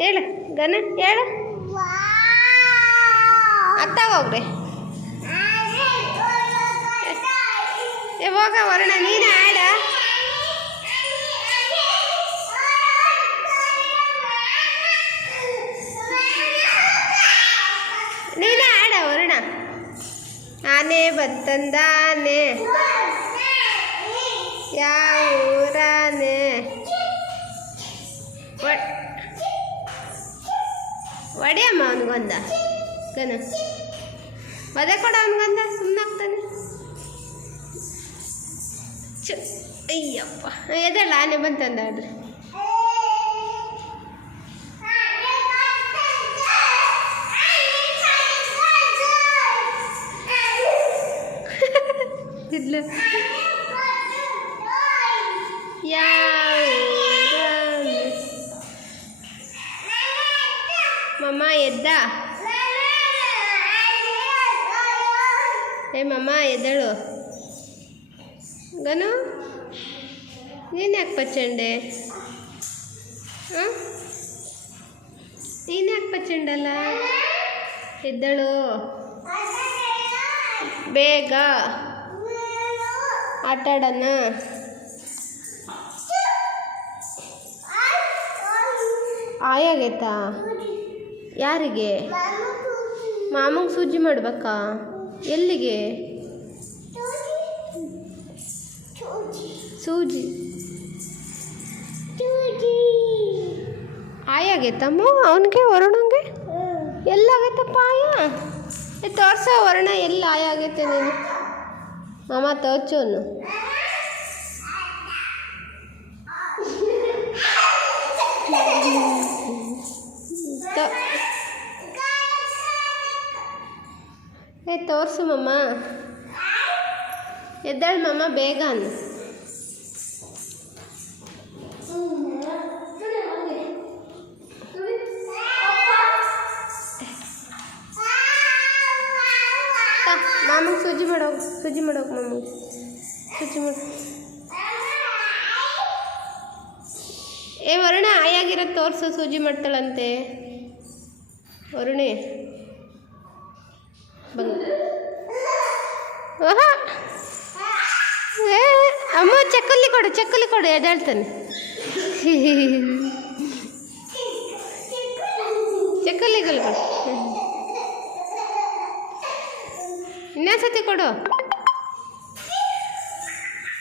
ಹೇಳು ಗನ ಹೇಳು ಅತ್ತ ಹೋಗ್ರಿ ಹೋಗ ವರ್ಣ ನೀನು ಆಡ ನೀನು ಆಡ ವರ್ಣ ಆನೆ ಬತ್ತಂದಾನೆ ಯಾವ ಊರಾನೆ ಒಡೆಯಮ್ಮ ಅವನಿಗೊಂದ ಗನ ಒದೆ ಕೊಡ ಅವನಿಗೊಂದ ಸುಮ್ಮನಾಗ್ತಾನೆ ಅಯ್ಯಪ್ಪ ಎದಲ್ಲ ಆನೆ ಬಂತಂದಾಡ್ರಿ ಇಲ್ಲ ಮಮ್ಮ ಎದ್ದ ಏ ಮಮ್ಮ ಎದ್ದಳು ಗನು ನೀನು ಯಾಕೆ ಪಚ್ಚಂಡೆ ನೀನು ಯಾಕೆ ಪಚ್ಚಂಡಲ್ಲ ಎದ್ದಳು ಬೇಗ ಆಟಾಡೋಣ ಆಯಾಗೈತಾ ಯಾರಿಗೆ ಮಾಮಂಗೆ ಸೂಜಿ ಮಾಡ್ಬೇಕಾ ಎಲ್ಲಿಗೆ ಸೂಜಿ ಆಯಾಗೈತಮ್ಮ ಅವನಿಗೆ ವರುಣಂಗೆ ಎಲ್ಲಾಗೈತಪ್ಪ ಆಯ ತೋರ್ಸ ವರ್ಣ ಎಲ್ಲ ಆಯಾಗೈತೆ ನೀನು ಮಾಮ ತೋರ್ಸೋನು ತೋರ್ಸು ಮಮ್ಮ ಎದ್ದಾಳು ಮಮ್ಮ ಬೇಗ ಅನ್ನು ಮಾಮಗೆ ಸೂಜಿ ಮಾಡೋದು ಮಾಮಗೆ ಸೂಜಿ ಮಾಡು ಏ ವರುಣ ಆಯಾಗಿರೋದು ತೋರಿಸು ಸೂಜಿ ಮಾಡ್ತಾಳಂತೆ ವರುಣೆ ಅಮ್ಮ ಚಕ್ಕಲ್ಲಿ ಕೊಡು ಎದ್ದಾಳ್ತಾನೆ ಚಕ್ಕಲ್ಲಿಗಳು ಕೊಡು ಇನ್ನೊಂದ್ಸತಿ ಕೊಡು